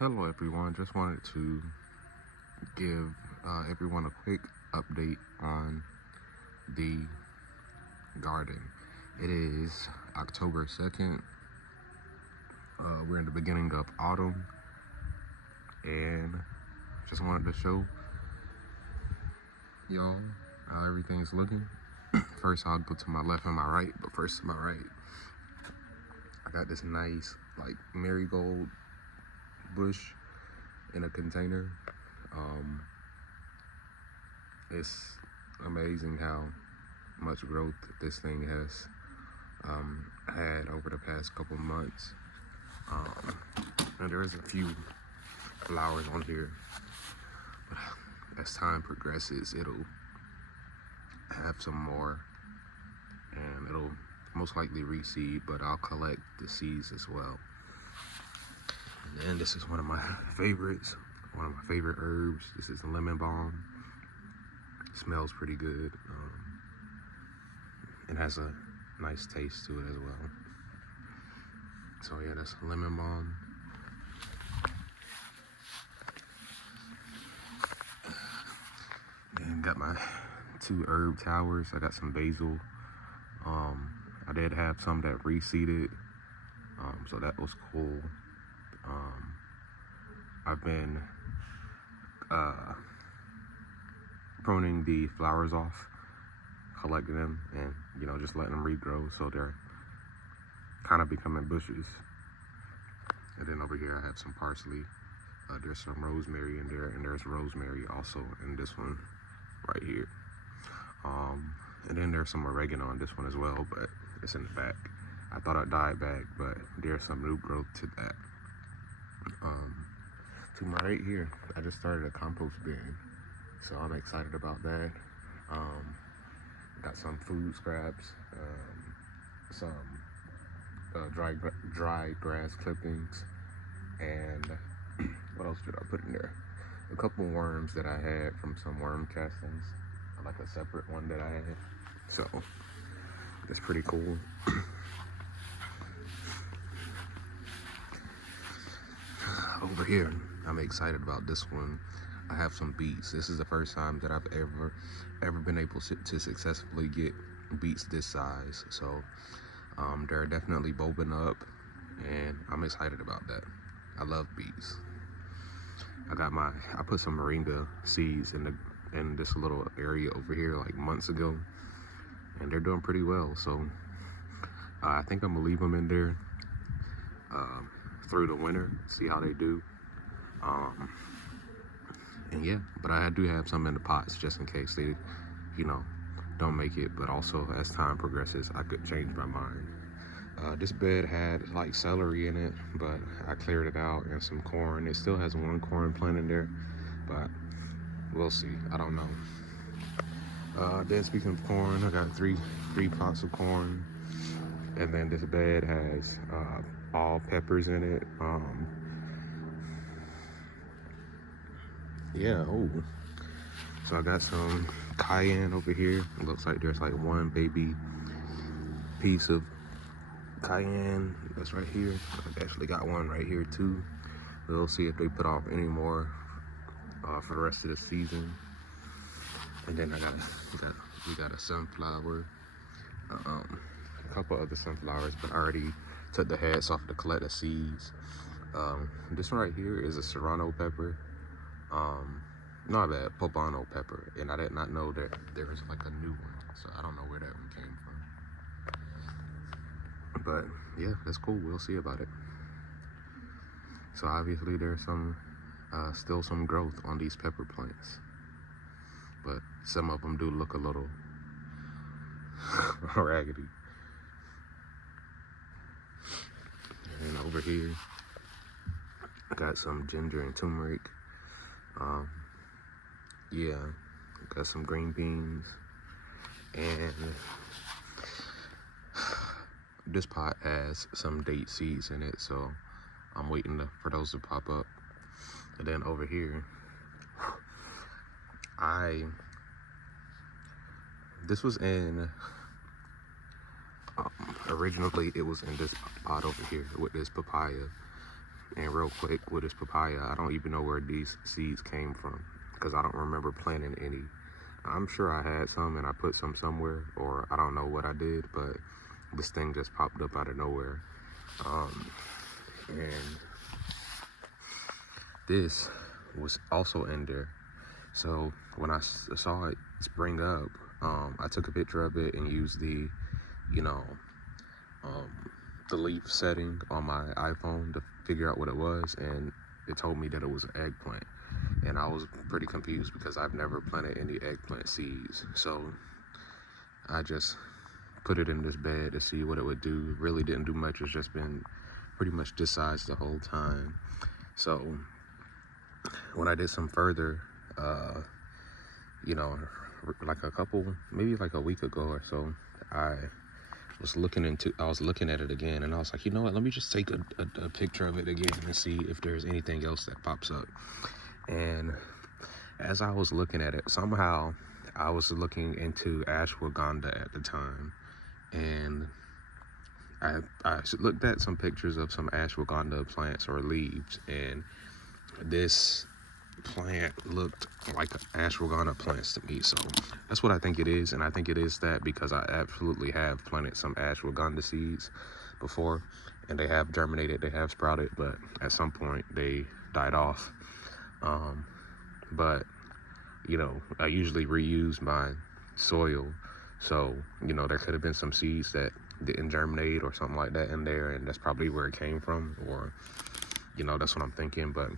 Hello everyone, just wanted to give everyone a quick update on the garden. It is October 2nd. We're in the beginning of autumn and just wanted to show y'all how everything's looking. First I'll go to my left and my right, but first to my right, I got this nice like marigold bush in a container. It's amazing how much growth this thing has had over the past couple months. And there's a few flowers on here, but as time progresses, it'll have some more, and it'll most likely reseed, but I'll collect the seeds as well. And then this is one of my favorites, one of my favorite herbs. This is the lemon balm. It smells pretty good. It has a nice taste to it as well. So yeah, that's lemon balm. And got my 2 herb towers. I got some basil. I did have some that reseeded, so that was cool. I've been pruning the flowers off, collecting them, and just letting them regrow so they're kind of becoming bushes. And then over here I have some parsley. There's some rosemary in there, and there's rosemary also in this one right here. And then there's some oregano in this one as well, but it's in the back. I thought I'd dye it back, but there's some new growth to that. To my right here, I just started a compost bin, so I'm excited about that. Got some food scraps, some dry grass clippings, and what else did I put in there? A couple worms that I had from some worm castings, like a separate one that I had. So that's pretty cool. Over here, I'm excited about this one. I have some beets. This is the first time that I've ever been able to successfully get beets this size. So they're definitely bulbing up, and I'm excited about that. I love beets. I put some moringa seeds in this little area over here like months ago, and they're doing pretty well. So I think I'm gonna leave them in there through the winter, see how they do. And yeah, but I do have some in the pots just in case they, don't make it. But also as time progresses, I could change my mind. This bed had like celery in it, but I cleared it out, and some corn. It still has one corn plant in there, but we'll see. I don't know. Then speaking of corn, I got three pots of corn, and then this bed has all peppers in it. Yeah. Oh, so I got some cayenne over here. It looks like there's like one baby piece of cayenne that's right here. I've actually got one right here too. We'll see if they put off any more for the rest of the season. And then we got a sunflower, a couple other sunflowers, but I already took the heads off to collect the seeds. This one right here is a serrano pepper. Not bad, poblano pepper, and I did not know that there was like a new one, so I don't know where that one came from. But yeah, that's cool. We'll see about it. So obviously there's still some growth on these pepper plants, but some of them do look a little raggedy. And then over here, I got some ginger and turmeric. Yeah, got some green beans, and this pot has some date seeds in it, so I'm waiting for those to pop up. And then over here, this was in, originally it was in this pot over here with this papaya, And real quick, with this papaya, I don't even know where these seeds came from because I don't remember planting any. I'm sure I had some and I put some somewhere, or I don't know what I did, but this thing just popped up out of nowhere. And this was also in there. So when I saw it spring up, I took a picture of it and used the, you know, the leaf setting on my iPhone to figure out what it was, and it told me that it was an eggplant. And I was pretty confused because I've never planted any eggplant seeds. So I just put it in this bed to see what it would do. Really didn't do much. It's just been pretty much this size the whole time. So when I did some further, you know, like maybe like a week ago or so, I was looking at it again, and I was like, you know what, let me just take a picture of it again and see if there's anything else that pops up. And as I was looking at it, somehow I was looking into ashwagandha at the time, and I looked at some pictures of some ashwagandha plants or leaves, and this plant looked like ashwagandha plants to me. So that's what I think it is, and I think it is that because I absolutely have planted some ashwagandha seeds before, and they have germinated, they have sprouted, but at some point they died off. But you know, I usually reuse my soil, so you know, there could have been some seeds that didn't germinate or something like that in there, and that's probably where it came from, or you know, that's what I'm thinking. But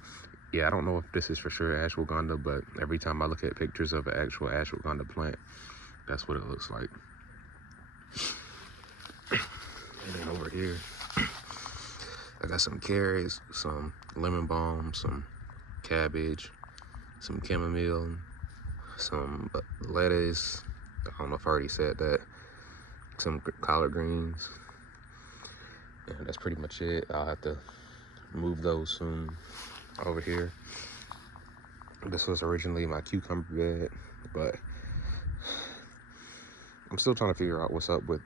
yeah, I don't know if this is for sure ashwagandha, but every time I look at pictures of an actual ashwagandha plant, that's what it looks like. And then over here, I got some carrots, some lemon balm, some cabbage, some chamomile, some lettuce. I don't know if I already said that. Some collard greens. And that's pretty much it. I'll have to move those soon. Over here, this was originally my cucumber bed, but I'm still trying to figure out what's up with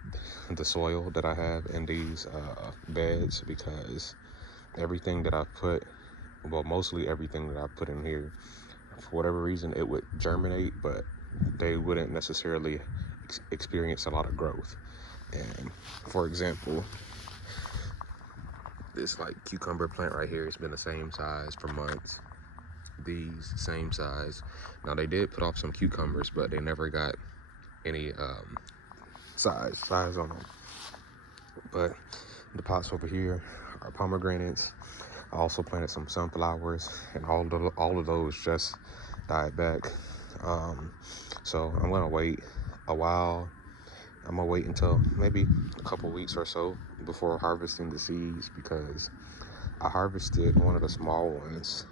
the soil that I have in these beds, because everything that I've put, well, mostly everything that I've put in here, for whatever reason, it would germinate, but they wouldn't necessarily experience a lot of growth. And for example, this like cucumber plant right here has been the same size for months. These same size. Now they did put off some cucumbers, but they never got any size on them. But the pots over here are pomegranates. I also planted some sunflowers, and all of those just died back. So I'm gonna wait a while. I'm gonna wait until maybe a couple weeks or so before harvesting the seeds, because I harvested one of the small ones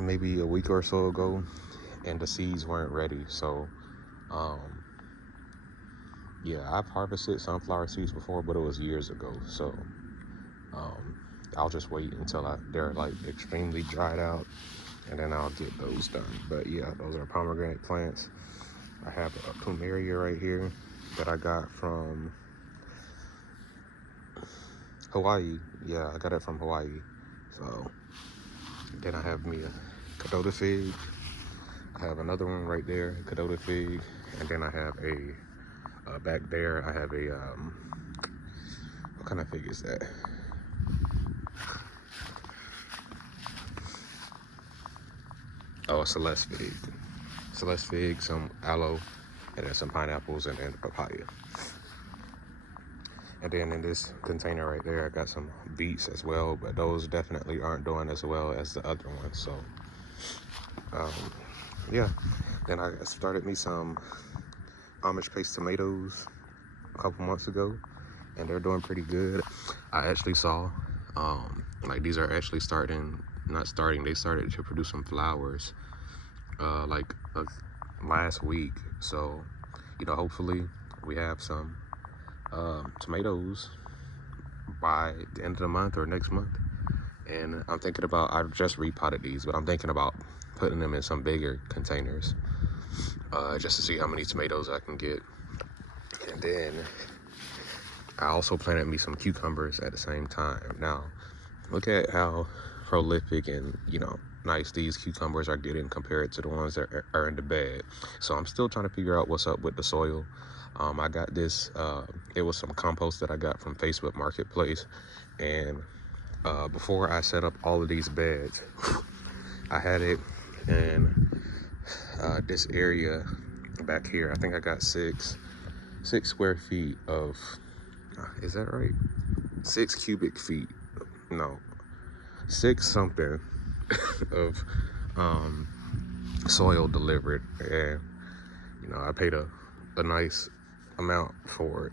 maybe a week or so ago, and the seeds weren't ready. So yeah, I've harvested sunflower seeds before, but it was years ago. So I'll just wait until they're like extremely dried out, and then I'll get those done. But yeah, those are pomegranate plants. I have a plumeria right here that I got from Hawaii. Yeah, I got it from Hawaii. So then I have me a Cadota fig. I have another one right there, Cadota fig, and then I have a back there. I have a what kind of fig is that? Oh, a Celeste fig. Celeste fig, some aloe, and then some pineapples, and then papaya. And then in this container right there, I got some beets as well, but those definitely aren't doing as well as the other ones. So, yeah. Then I started me some Amish paste tomatoes a couple months ago, and they're doing pretty good. I actually saw, like these are actually they started to produce some flowers, last week. So, you know, hopefully we have some tomatoes by the end of the month or next month. And I'm thinking about, I just repotted these, but I'm thinking about putting them in some bigger containers, just to see how many tomatoes I can get. And then I also planted me some cucumbers at the same time. Now, look at how prolific and, nice these cucumbers are getting compared to the ones that are in the bed. So I'm still trying to figure out what's up with the soil. I got this, it was some compost that I got from Facebook Marketplace. And before I set up all of these beds, I had it in this area back here. I think I got six square feet of, is that right? 6 cubic feet. No, six something of soil delivered, and I paid a nice amount for it.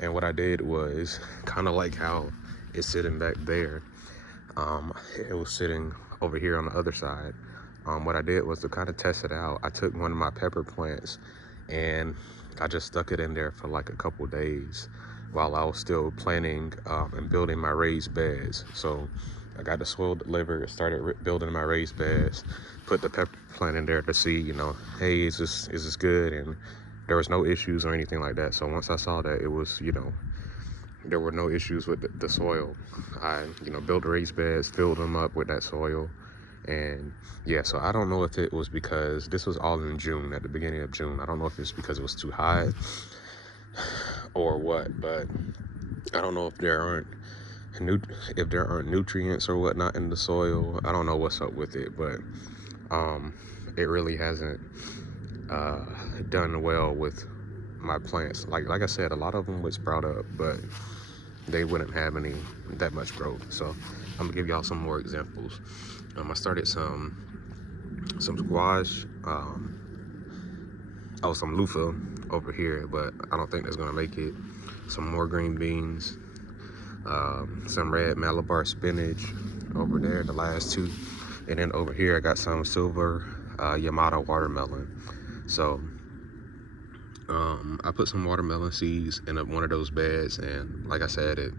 And what I did was kind of like how it's sitting back there. It was sitting over here on the other side. What I did was to kind of test it out. I took one of my pepper plants and I just stuck it in there for like a couple days while I was still planning and building my raised beds. So I got the soil delivered, started building my raised beds, put the pepper plant in there to see, hey, is this good? And there was no issues or anything like that. So once I saw that it was, there were no issues with the soil, I, built raised beds, filled them up with that soil. And yeah, so I don't know if it was because this was all in June, at the beginning of June. I don't know if it's because it was too hot or what, but I don't know if there aren't nutrients or whatnot in the soil. I don't know what's up with it, but it really hasn't done well with my plants. Like I said, a lot of them would sprout up, but they wouldn't have that much growth. So I'm gonna give y'all some more examples. I started some squash, some loofah over here, but I don't think that's gonna make it. Some more green beans, some red Malabar spinach over there, the last two. And then over here I got some silver Yamato watermelon. So I put some watermelon seeds in one of those beds, and like I said, it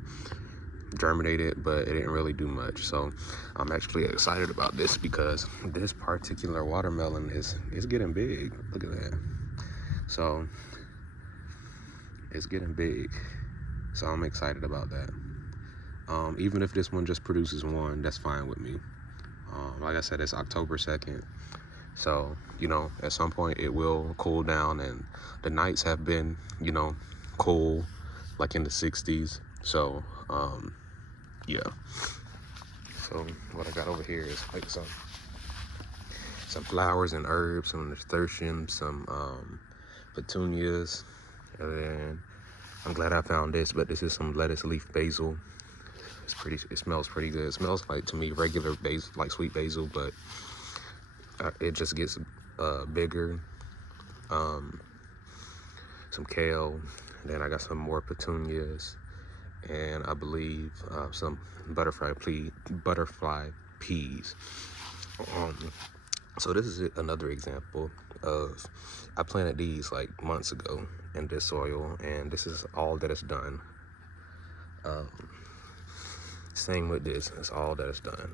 germinated, but it didn't really do much. So I'm actually excited about this because this particular watermelon is getting big. Look at that. So it's getting big, so I'm excited about that. Even if this one just produces one, that's fine with me. Like I said, it's October 2nd, so at some point it will cool down, and the nights have been cool, like in the 60s. So yeah. So what I got over here is like some flowers and herbs, some nasturtiums, some petunias, and then I'm glad I found this, but this is some lettuce leaf basil. It smells pretty good. It smells like, to me, regular basil, like sweet basil, but it just gets bigger. Some kale, and then I got some more petunias, and I believe some butterfly peas. So this is another example of, I planted these like months ago in this soil, and this is all that it's done. Same with this, it's all that it's done.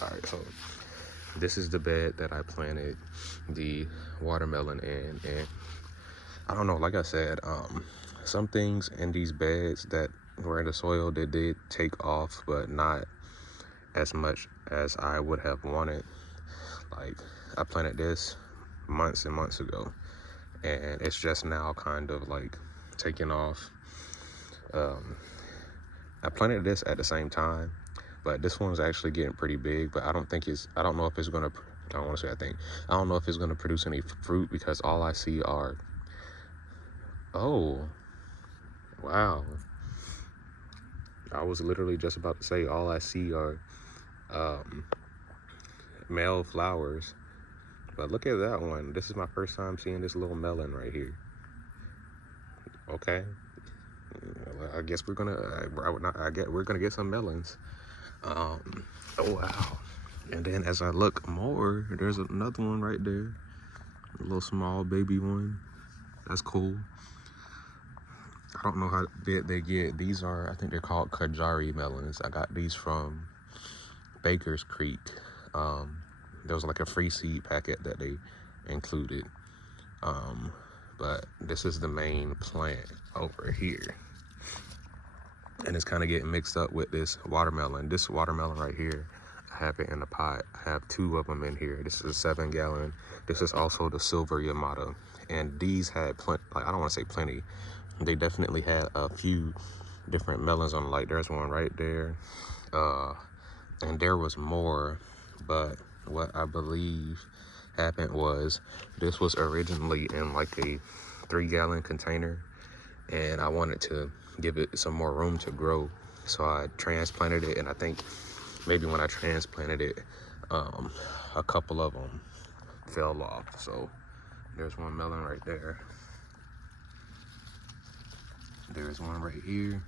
All right, so this is the bed that I planted the watermelon in, and I don't know, like I said, some things in these beds that were in the soil, they did take off, but not as much as I would have wanted. Like, I planted this months and months ago, and it's just now kind of like taking off. I planted this at the same time, but this one's actually getting pretty big, but I don't know if it's gonna, I don't want to say I don't know if it's gonna produce any fruit, because all I see are, oh, wow. I was literally just about to say, all I see are male flowers, but look at that one. This is my first time seeing this little melon right here. Okay, I guess we're gonna get some melons. Oh wow. And then as I look more, there's another one right there, a little small baby one. That's cool. I don't know how big they get. These are, I think they're called Kajari melons. I got these from Baker's Creek. There was like a free seed packet that they included. But this is the main plant over here. and it's kind of getting mixed up with this watermelon. This watermelon right here, I have it in the pot. I have 2 of them in here. This is a 7-gallon. This is also the silver Yamada, and these had plenty. Like, I don't want to say plenty. They definitely had a few different melons on. Like, there's one right there, and there was more. But what I believe happened was this was originally in like a 3-gallon container, and I wanted to give it some more room to grow, so I transplanted it. And I think maybe when I transplanted it, a couple of them fell off. So there's one melon right there, there's one right here,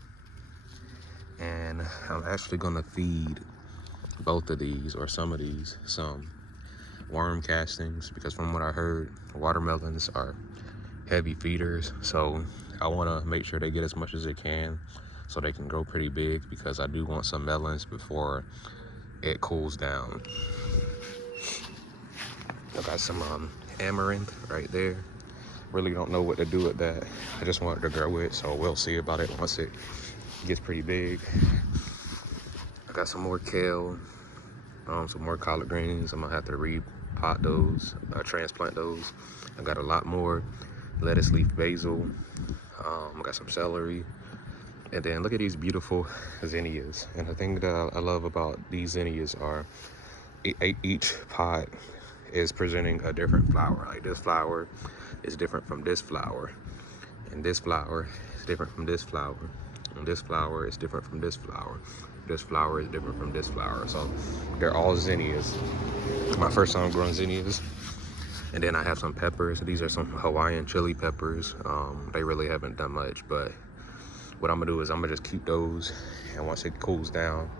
and I'm actually gonna feed both of these, or some of these, some worm castings, because from what I heard, watermelons are heavy feeders. So I want to make sure they get as much as they can so they can grow pretty big, because I do want some melons before it cools down. I got some amaranth right there. Really don't know what to do with that. I just wanted to grow it, so we'll see about it once it gets pretty big. I got some more kale, some more collard greens. I'm gonna have to repot those, transplant those. I got a lot more lettuce leaf basil. I got some celery, and then look at these beautiful zinnias. And the thing that I love about these zinnias are each pot is presenting a different flower. Like, this flower is different from this flower, and this flower is different from this flower, and this flower is different from this flower. This flower is different from this flower. So they're all zinnias. My first time growing zinnias. And then I have some peppers. These are some Hawaiian chili peppers. They really haven't done much, but what I'm gonna do is I'm gonna just keep those, and once it cools down,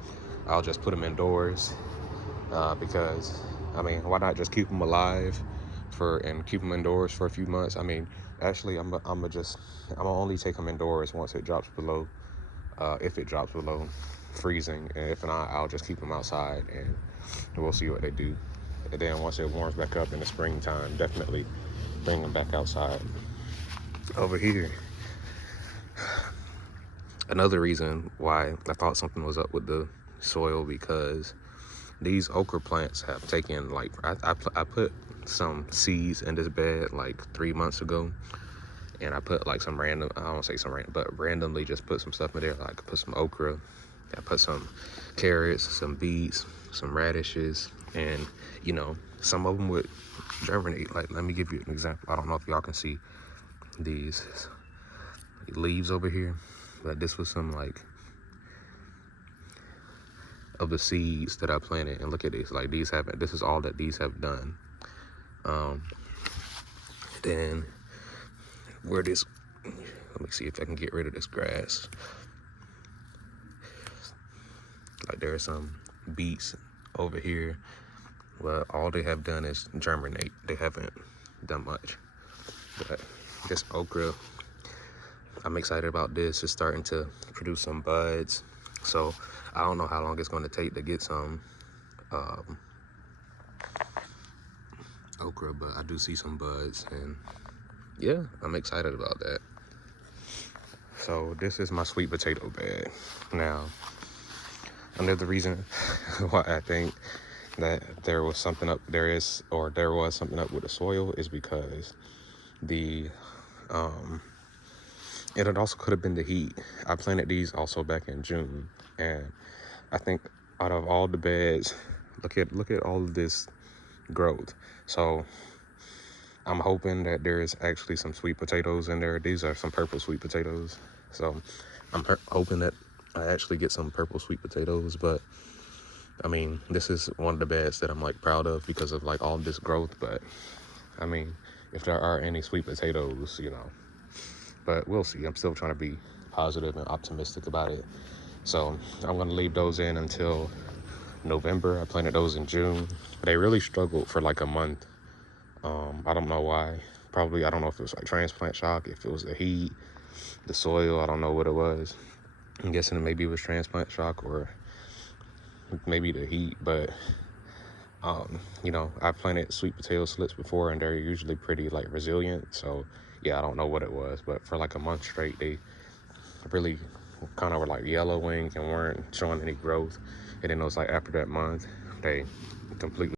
I'll just put them indoors, because, I mean, why not just keep them alive and keep them indoors for a few months? I mean, actually, I'm gonna only take them indoors once it drops below, if it drops below freezing, and if not, I'll just keep them outside, and we'll see what they do. And then once it warms back up in the springtime, definitely bring them back outside. Over here, another reason why I thought something was up with the soil, because these okra plants have taken, like, I put some seeds in this bed like 3 months ago, and I put like some random, I don't say some random, but randomly just put some stuff in there. Like, I put some okra, I put some carrots, some beets, some radishes, and, you know, some of them would germinate. Like, let me give you an example. I don't know if y'all can see these leaves over here, but this was some, like, of the seeds that I planted. And look at this. Like, this is all that these have done. Then where this, let me see if I can get rid of this grass. Like, there are some beets over here. Well, all they have done is germinate. They haven't done much. But this okra, I'm excited about this. It's starting to produce some buds. So I don't know how long it's going to take to get some okra, but I do see some buds, and yeah, I'm excited about that. So this is my sweet potato bed. Now, another reason why I think that there was something up with the soil is because it also could have been the heat. I planted these also back in June, and I think out of all the beds, look at all of this growth. So I'm hoping that there's actually some sweet potatoes in there. These are some purple sweet potatoes. So I'm hoping that I actually get some purple sweet potatoes. But I mean, this is one of the beds that I'm like proud of because of like all this growth. But I mean, if there are any sweet potatoes, you know, but we'll see. I'm still trying to be positive and optimistic about it. So I'm going to leave those in until November. I planted those in June. They really struggled for like a month. I don't know why. Probably, I don't know if it was like transplant shock, if it was the heat, the soil, I don't know what it was. I'm guessing maybe it was transplant shock or maybe the heat, but you know, I've planted sweet potato slits before, and they're usually pretty like resilient. So yeah, I don't know what it was, but for like a month straight, they really kind of were like yellowing and weren't showing any growth. And then it was like after that month, they completely